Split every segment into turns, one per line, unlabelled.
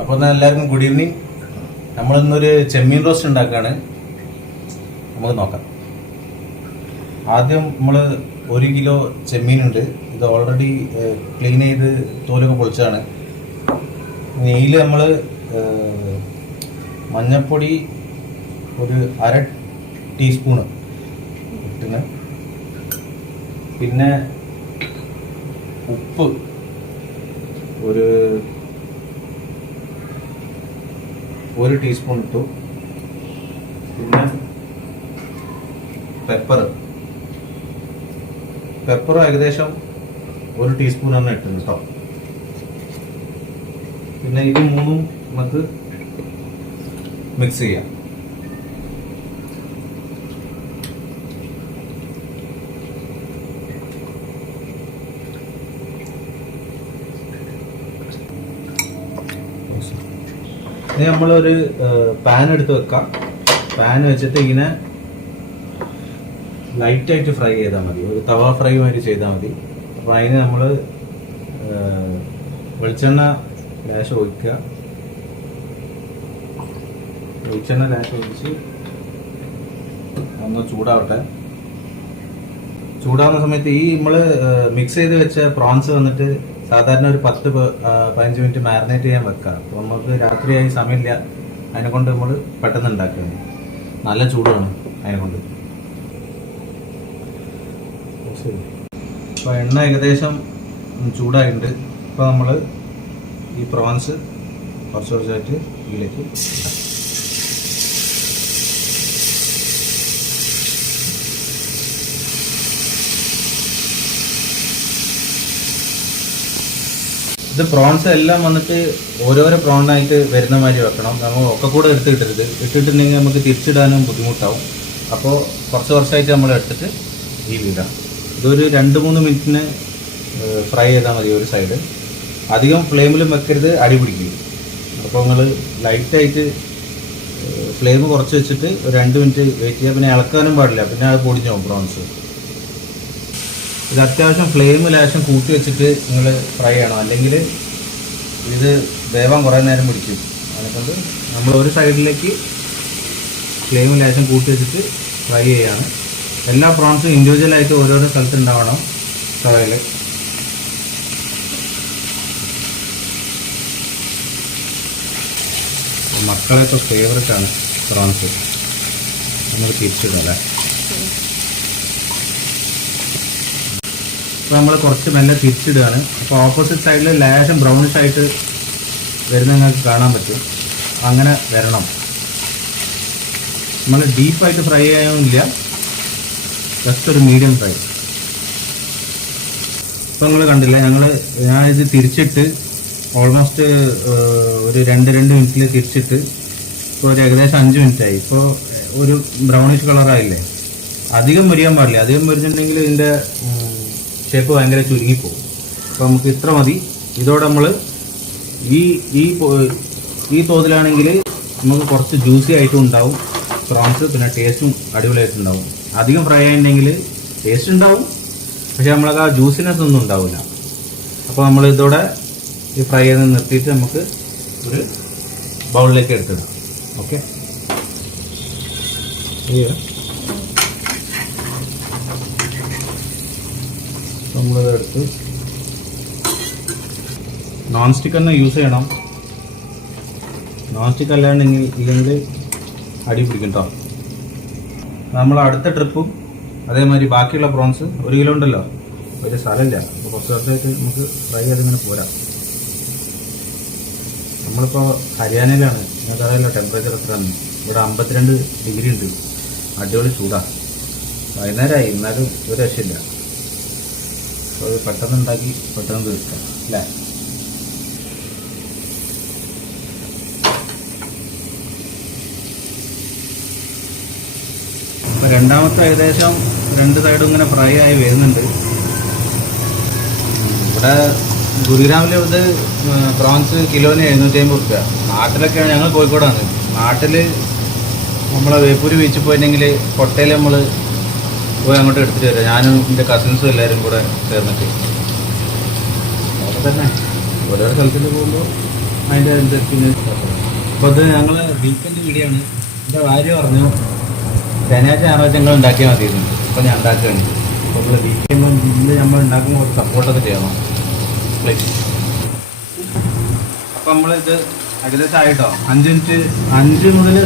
അപ്പോൾ എന്നാൽ എല്ലാവർക്കും ഗുഡ് ഈവനിങ് നമ്മളിന്നൊരു ചെമ്മീൻ റോസ്റ്റ് ഉണ്ടാക്കുകയാണ് നമുക്ക് നോക്കാം. ആദ്യം നമ്മൾ ഒരു കിലോ ചെമ്മീനുണ്ട്. ഇത് ഓൾറെഡി ക്ലീൻ ചെയ്ത് തോലൊക്കെ പൊളിച്ചതാണ്. നെയ്യിൽ നമ്മൾ മഞ്ഞൾപ്പൊടി ഒരു അര ടീസ്പൂണ് ഇട്ടിന്. പിന്നെ ഉപ്പ് ഒരു ഒരു ടീസ്പൂൺ ഇട്ടു. പിന്നെ പെപ്പർ പെപ്പർ ഏകദേശം ഒരു ടീസ്പൂൺ തന്നെ ഇട്ടു കേട്ടോ പിന്നെ ഇത് മൂന്നും നമുക്ക് മിക്സ് ചെയ്യാം. ഇനി നമ്മളൊരു പാൻ എടുത്ത് വെക്കാം. പാൻ വെച്ചിട്ട് ഇങ്ങനെ ലൈറ്റ് ആയിട്ട് ഫ്രൈ ചെയ്താൽ മതി. ഒരു തവ ഫ്രൈ മാതിരി ചെയ്താൽ മതി. അപ്പോൾ അതിന് നമ്മൾ വെളിച്ചെണ്ണ ലേശം ഒഴിക്കുക. വെളിച്ചെണ്ണ ലേശം ഒഴിച്ച് ഒന്ന് ചൂടാവട്ടെ. ചൂടാവുന്ന സമയത്ത് ഈ നമ്മൾ മിക്സ് ചെയ്ത് വെച്ച പ്രോൺസ് വന്നിട്ട് സാധാരണ ഒരു പത്ത് പതിനഞ്ച് മിനിറ്റ് മാരിനേറ്റ് ചെയ്യാൻ വെക്കാം. അപ്പോൾ നമുക്ക് രാത്രിയായി സമയമില്ല. അതിനെ കൊണ്ട് നമ്മൾ പെട്ടെന്ന് ഉണ്ടാക്കുക നല്ല ചൂടാണ് അതിനെ കൊണ്ട്. അപ്പോൾ എണ്ണ ഏകദേശം ചൂടായിട്ടുണ്ട്. ഇപ്പോൾ നമ്മൾ ഈ പ്രോൺസ് കുറച്ച് കുറച്ചായിട്ട് ഇതിലേക്ക് ഇത് പ്രോൺസ് എല്ലാം വന്നിട്ട് ഓരോരോ പ്രോണായിട്ട് വരുന്ന മാതിരി വെക്കണം. നമ്മൾ ഒക്കെ കൂടെ എടുത്ത് ഇട്ടരുത് ഇട്ടിട്ടുണ്ടെങ്കിൽ നമുക്ക് തിരിച്ചിടാനും ബുദ്ധിമുട്ടാവും. അപ്പോൾ കുറച്ച് കുറച്ചായിട്ട് നമ്മൾ എടുത്തിട്ട് ഈ വിടാം ഇതൊരു രണ്ട് മൂന്ന് മിനിറ്റിന് ഫ്രൈ ചെയ്താൽ മതി ഒരു സൈഡ് അധികം ഫ്ലെയിമിലും വെക്കരുത് അടി പിടിക്കും അപ്പോൾ നിങ്ങൾ ലൈറ്റായിട്ട് ഫ്ലെയിം കുറച്ച് വെച്ചിട്ട് ഒരു രണ്ട് മിനിറ്റ് വെയിറ്റ് ചെയ്യുക പിന്നെ ഇളക്കാനും പാടില്ല. പിന്നെ അത് പൊടിഞ്ഞു പോകും പ്രോൺസ് ഇത് അത്യാവശ്യം ഫ്ലെയിം ലേശം കൂട്ടി വെച്ചിട്ട് നിങ്ങൾ ഫ്രൈ ചെയ്യണം. അല്ലെങ്കിൽ ഇത് വേവാൻ കുറേ നേരം പിടിക്കും. അതുകൊണ്ട് നമ്മൾ ഒരു സൈഡിലേക്ക് ഫ്ലെയിം ലേശം കൂട്ടി വെച്ചിട്ട് ഫ്രൈ ചെയ്യാണ്. എല്ലാ പ്രോൺസും ഇൻഡിവിജ്വലായിട്ട് ഓരോരോ സ്ഥലത്ത് ഉണ്ടാവണം തവയിൽ മക്കളൊക്കെ ഫേവററ്റ് ആണ് പ്രോൺസ് നമ്മൾ തിരിച്ചിടല്ലേ അപ്പോൾ നമ്മൾ കുറച്ച് മെല്ലെ തിരിച്ചിടുകയാണ്. അപ്പോൾ ഓപ്പോസിറ്റ് സൈഡിൽ ലേശം ബ്രൗണിഷ് ആയിട്ട് വരുന്ന നിങ്ങൾക്ക് കാണാൻ പറ്റും. അങ്ങനെ വരണം. നമ്മൾ ഡീപ്പായിട്ട് ഫ്രൈ ചെയ്യാനില്ല ജസ്റ്റ് ഒരു മീഡിയം ഫ്രൈ ഇപ്പം നിങ്ങൾ കണ്ടില്ല ഞങ്ങൾ ഞാൻ ഇത് തിരിച്ചിട്ട് ഓൾമോസ്റ്റ് ഒരു രണ്ട് രണ്ട് മിനിറ്റിൽ തിരിച്ചിട്ട് ഇപ്പോൾ ഒരു ഏകദേശം അഞ്ച് മിനിറ്റ് ആയി. ഇപ്പോൾ ഒരു ബ്രൗണിഷ് കളറായില്ലേ അധികം മുരിയാൻ പാടില്ല. അധികം മുരിഞ്ഞിട്ടുണ്ടെങ്കിൽ ഇതിന്റെ ഷേപ്പ് ഭയങ്കര ചുരുങ്ങിപ്പോകും. അപ്പോൾ നമുക്ക് ഇത്ര മതി. ഇതോടെ നമ്മൾ ഈ ഈ ഈ തോതിലാണെങ്കിൽ നമുക്ക് കുറച്ച് ജ്യൂസി ആയിട്ടും ഉണ്ടാവും. പ്രോൺസ് പിന്നെ ടേസ്റ്റും അടിപൊളിയായിട്ടുണ്ടാവും അധികം ഫ്രൈ ആയിട്ടുണ്ടെങ്കിൽ ടേസ്റ്റ് ഉണ്ടാവും. പക്ഷെ നമ്മൾക്ക് ആ ജ്യൂസിനെസ് ഒന്നും ഉണ്ടാവില്ല. അപ്പോൾ നമ്മൾ ഇതോടെ ഈ ഫ്രൈ ചെയ്ത് നിർത്തിയിട്ട് നമുക്ക് ഒരു ബൗളിലേക്ക് എടുത്തിടാം. ഓക്കെ നമ്മളിത് എടുത്ത് നോൺ സ്റ്റിക്ക് തന്നെ യൂസ് ചെയ്യണം. നോൺ സ്റ്റിക്ക് അല്ലാണ്ടെങ്കിൽ ഇല്ലെങ്കിൽ അടി പിടിക്കും കേട്ടോ നമ്മൾ അടുത്ത ട്രിപ്പും അതേമാതിരി ബാക്കിയുള്ള പ്രോൺസ് ഒരു കിലോ ഉണ്ടല്ലോ. വലിയ സ്ഥലമില്ല. അപ്പോൾ കുറച്ച് ദിവസമായിട്ട് നമുക്ക് ഫ്രൈ ചെയ്തിങ്ങനെ പോരാ. നമ്മളിപ്പോൾ ഹരിയാനയിലാണ്. നിങ്ങൾക്കറിയാലോ ടെമ്പറേച്ചർ എത്രയാണ്. ഇവിടെ അമ്പത്തിരണ്ട് ഡിഗ്രി ഉണ്ട്. അടിപൊളി ചൂടാണ് വൈകുന്നേരമായി എന്നാലും ഒരു രക്ഷയില്ല. അത് പെട്ടെന്ന് ഉണ്ടാക്കി പെട്ടെന്ന് തീർക്കാം അല്ലേ? അപ്പോൾ രണ്ടാമത്തെ ഏകദേശം രണ്ട് സൈഡും ഇങ്ങനെ ഫ്രൈ ആയി വരുന്നുണ്ട്. ഇവിടെ ഗുരുഗ്രാമിൽ ഇത് പ്രോൺസ് കിലോന് എഴുന്നൂറ്റി അമ്പത് റുപ്യ. നാട്ടിലൊക്കെയാണ് ഞങ്ങൾ കോഴിക്കോടാണ്. നാട്ടിൽ നമ്മളെ വേപ്പൂര് ബീച്ചിൽ പോയിട്ടുണ്ടെങ്കിൽ കൊട്ടയിൽ നമ്മൾ പോയി അങ്ങോട്ട് എടുത്തിട്ട് വരാം. ഞാനും എന്റെ കസിൻസും എല്ലാവരും കൂടെ ചേർന്നിട്ട്. അതൊക്കെ തന്നെ. ഓരോ സ്ഥലത്തിൽ പോകുമ്പോൾ അതിന്റെ പിന്നെ അപ്പോൾ അത് ഞങ്ങൾ വീക്കെൻഡ് വീഡിയോ ആണ് എന്റെ ഭാര്യ പറഞ്ഞു ശനിയാഴ്ച ഞായറാഴ്ച ഞങ്ങൾ ഉണ്ടാക്കിയാൽ മതിയായിരുന്നു അപ്പോൾ ഞാൻ ഉണ്ടാക്കുകയാണ് അപ്പോൾ നമ്മൾ വീക്കെൻഡ് ഇന്ന് നമ്മൾ ഉണ്ടാക്കുമ്പോൾ കുറച്ച് സപ്പോർട്ടൊക്കെ ചെയ്യണം. പ്ലീസ് അപ്പം നമ്മളിത് ഏകദേശം ആയിട്ടോ? അഞ്ച് മിനിറ്റ് അഞ്ച് മുതൽ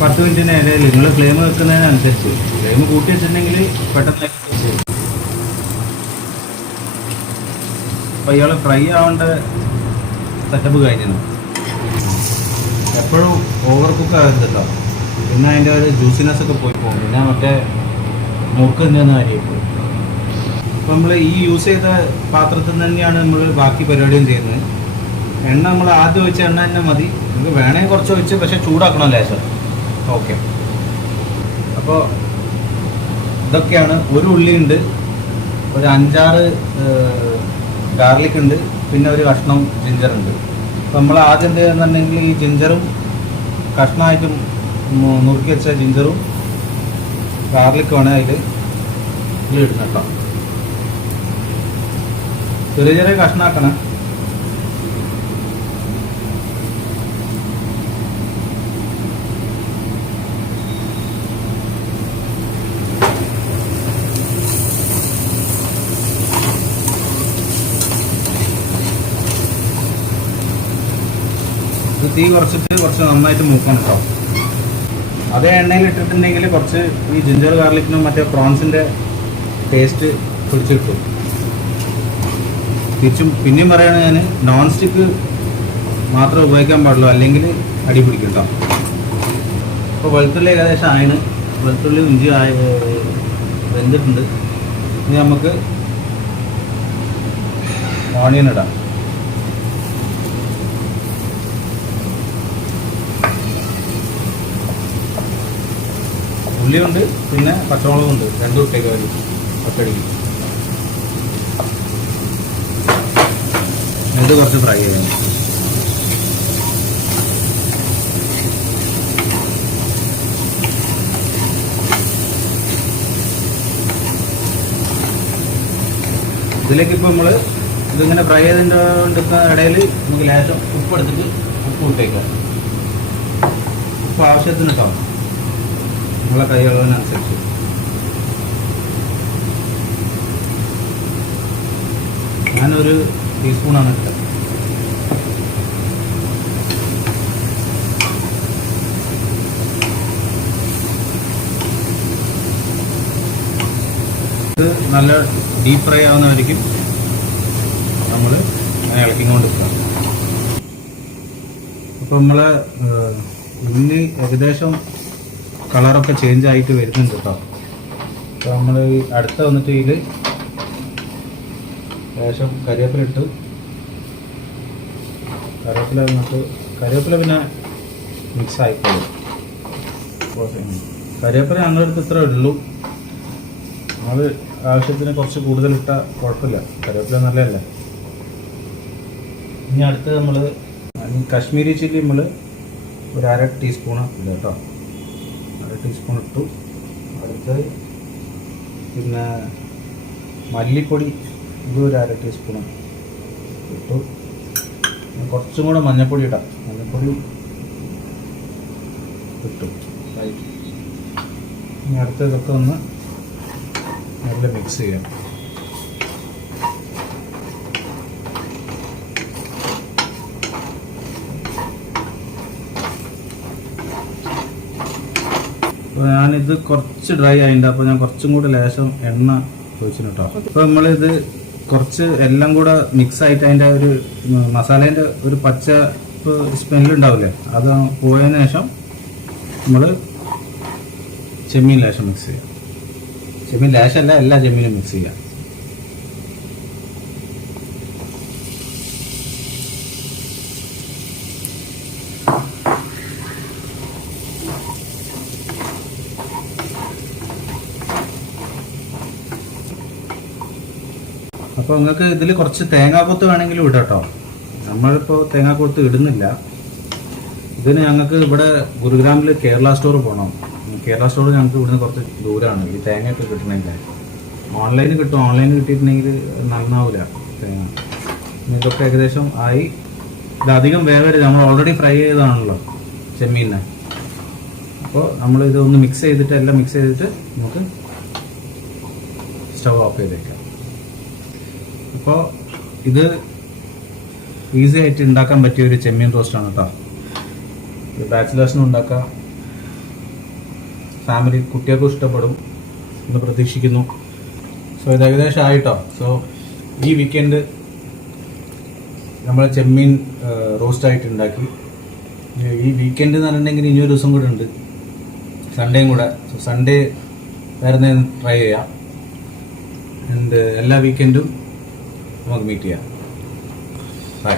പത്ത് മിനിറ്റിന് ഇടയിൽ നിങ്ങൾ ക്ലെയിം വെക്കുന്നതിനനുസരിച്ച് ക്ലെയിം കൂട്ടി വെച്ചിട്ടുണ്ടെങ്കിൽ പെട്ടെന്ന് അപ്പം ഇയാൾ ഫ്രൈ ആവേണ്ട സെറ്റപ്പ് കഴിഞ്ഞു എപ്പോഴും ഓവർ കുക്ക് ആകരുത് കേട്ടോ പിന്നെ അതിന്റെ ഒരു ജ്യൂസിനെസ് ഒക്കെ പോയി പോകും. പിന്നെ മറ്റേ നോക്ക് തന്നെയെന്ന് കാര്യമായിപ്പോയി അപ്പോൾ നമ്മൾ ഈ യൂസ് ചെയ്ത പാത്രത്തിൽ തന്നെയാണ് നമ്മൾ ബാക്കി പരിപാടിയും ചെയ്യുന്നത്. എണ്ണ നമ്മൾ ആദ്യം ഒഴിച്ച എണ്ണ തന്നെ മതി. നമുക്ക് വേണേൽ കുറച്ച് ഒഴിച്ച് പക്ഷേ ചൂടാക്കണം ലേശം. ഓക്കെ. അപ്പോൾ ഇതൊക്കെയാണ്. ഒരു ഉള്ളി ഉണ്ട് ഒരു അഞ്ചാറ് ഗാർലിക് ഉണ്ട് പിന്നെ ഒരു കഷ്ണം ജിഞ്ചർ ഉണ്ട് അപ്പോൾ നമ്മൾ ആദ്യം എന്ത് ചെയ്യുന്നുണ്ടെങ്കിൽ ഈ ജിഞ്ചറും കഷ്ണമായിട്ടും നുറുക്കി വെച്ച ജിഞ്ചറും ഗാർലിക്കുമാണ് അതിൽ ഇതിൽ ഇടുന്നത് കേട്ടോ ചെറിയ ചെറിയ കഷ്ണാക്കണം തീ കുറച്ചിട്ട് കുറച്ച് നന്നായിട്ട് മൂക്കണം കേട്ടോ അതേ എണ്ണയിൽ ഇട്ടിട്ടുണ്ടെങ്കിൽ കുറച്ച് ഈ ജിഞ്ചർ ഗാർലിക്കിനും മറ്റേ പ്രോൺസിന്റെ ടേസ്റ്റ് പിടിച്ചു കിട്ടും തിരിച്ചും പിന്നെയും പറയുകയാണ് ഞാൻ നോൺ സ്റ്റിക്ക് മാത്രം ഉപയോഗിക്കാൻ പാടുള്ളൂ. അല്ലെങ്കിൽ അടി പിടിക്കും കേട്ടോ അപ്പോൾ വെളുത്തുള്ളി ഏകദേശം ആയിന് വെളുത്തുള്ളി ഇഞ്ചി ആയി വെന്തിട്ടുണ്ട്. ഇനി നമുക്ക് ഓണിയൻ ഇടാം. ഉള്ളിയുണ്ട് പിന്നെ പച്ചമുളകുണ്ട് രണ്ടു ഇട്ടേക്ക് വരും ഒറ്റടിക്ക് ഇത് കുറച്ച് ഫ്രൈ ചെയ്യാം. ഇതിലേക്ക് ഇപ്പോൾ നമ്മൾ ഇതിങ്ങനെ ഫ്രൈ ചെയ്തിന്റെ ഇടയിൽ നമുക്ക് ലേശം ഉപ്പ് എടുത്തിട്ട് ഉപ്പ് ഇട്ടേക്കാം. ഉപ്പ് ആവശ്യത്തിന് കേട്ടോ നമ്മളെ കൈയുള്ളതിനനുസരിച്ച് ഞാനൊരു ടീസ്പൂണാണ് ഇട്ടത് ഇത് നല്ല ഡീപ്പ് ഫ്രൈ ആവുന്നതായിരിക്കും നമ്മൾ അങ്ങനെ ഇളക്കിക്കൊണ്ട് നിൽക്കുക നമ്മൾ ഇന്ന് ഏകദേശം കളറൊക്കെ ചേഞ്ച് ആയിട്ട് വരുന്നുണ്ട് കേട്ടോ അപ്പോൾ നമ്മൾ അടുത്ത വന്നിട്ട് ഇതിൽ ലേശം കരിവേപ്പില ഇട്ട് കറിവേപ്പില വന്നിട്ട് കരിവേപ്പില പിന്നെ മിക്സ് ആയിക്കോളും കരിവേപ്പില ഞങ്ങളുടെ അടുത്ത് ഇത്ര ഉള്ളൂ. നമ്മൾ ആവശ്യത്തിന് കുറച്ച് കൂടുതൽ ഇട്ടാൽ കുഴപ്പമില്ല. കറിവേപ്പില നല്ലതല്ലേ? ഇനി അടുത്ത് നമ്മൾ കാശ്മീരി ചില്ലി നമ്മൾ ഒരു അര ടീസ്പൂണ് ഇല്ല കേട്ടോ അര ടീസ്പൂൺ ഇട്ടു. അടുത്ത് പിന്നെ മല്ലിപ്പൊടി ഇത് ഒരു അര ടീസ്പൂൺ ഇട്ടു. കുറച്ചും കൂടെ മഞ്ഞൾപ്പൊടി ഇടാം. മഞ്ഞൾപ്പൊടി ഇട്ടു. ഇനി അടുത്ത ഇതൊക്കെ ഒന്ന് നല്ല മിക്സ് ചെയ്യാം. ഞാനിത് കുറച്ച് ഡ്രൈ ആയിട്ടുണ്ട് അപ്പോൾ ഞാൻ കുറച്ചും കൂടെ ലേശം എണ്ണ ചോദിച്ചു കേട്ടോ അപ്പോൾ നമ്മളിത് കുറച്ച് എല്ലാം കൂടെ മിക്സ് ആയിട്ട് അതിന്റെ ഒരു മസാലേന്റെ ഒരു പച്ച സ്മെല്ലുണ്ടാവില്ലേ അത് പോയതിന് ശേഷം നമ്മൾ ചെമ്മീൻ ലേശം മിക്സ് ചെയ്യാം. ചെമ്മീൻ ലേശമല്ല എല്ലാ ചെമ്മീനും മിക്സ് ചെയ്യാം. അപ്പോൾ നിങ്ങൾക്ക് ഇതിൽ കുറച്ച് തേങ്ങാക്കൊത്ത് വേണമെങ്കിലും ഇടട്ടോ. കേട്ടോ നമ്മളിപ്പോൾ തേങ്ങാക്കൊത്ത് ഇടുന്നില്ല. ഇതിന് ഞങ്ങൾക്ക് ഇവിടെ ഗുരുഗ്രാമിൽ കേരള സ്റ്റോർ പോകണം കേരള സ്റ്റോർ ഞങ്ങൾക്ക് ഇവിടുന്ന് കുറച്ച് ദൂരമാണ് ഈ തേങ്ങയൊക്കെ കിട്ടണമെങ്കിൽ ഓൺലൈനിൽ കിട്ടും. ഓൺലൈനിൽ കിട്ടിയിട്ടുണ്ടെങ്കിൽ നന്നാവില്ല തേങ്ങ. ഇതൊക്കെ ഏകദേശം ആയി. ഇതധികം വേവരുത്. നമ്മൾ ഓൾറെഡി ഫ്രൈ ചെയ്തതാണല്ലോ ചെമ്മീനെ അപ്പോൾ നമ്മൾ ഇതൊന്ന് മിക്സ് ചെയ്തിട്ട് എല്ലാം മിക്സ് ചെയ്തിട്ട് നമുക്ക് സ്റ്റവ് ഓഫ് ചെയ്ത് അപ്പോൾ ഇത് ഈസി ആയിട്ട് ഉണ്ടാക്കാൻ പറ്റിയ ഒരു ചെമ്മീൻ റോസ്റ്റാണ് കേട്ടോ ബാച്ചിലേഴ്സിനും ഉണ്ടാക്കാം ഫാമിലി കുട്ടികൾക്കും ഇഷ്ടപ്പെടും എന്ന് പ്രതീക്ഷിക്കുന്നു. സോ ഇത് ഏകദേശം ആയിട്ടോ സോ ഈ വീക്കെൻഡ് നമ്മൾ ചെമ്മീൻ റോസ്റ്റ് ആയിട്ട് ഉണ്ടാക്കി. ഈ വീക്കെൻഡ് എന്ന് പറഞ്ഞിട്ടുണ്ടെങ്കിൽ ഇനിയൊരു ദിവസം കൂടെ ഉണ്ട്. സൺഡേയും കൂടെ. സോ സൺഡേ വേറെ ട്രൈ ചെയ്യാം. ആൻഡ് എല്ലാ വീക്കെൻഡും നമുക്ക് മീറ്റ് ചെയ്യാം ബൈ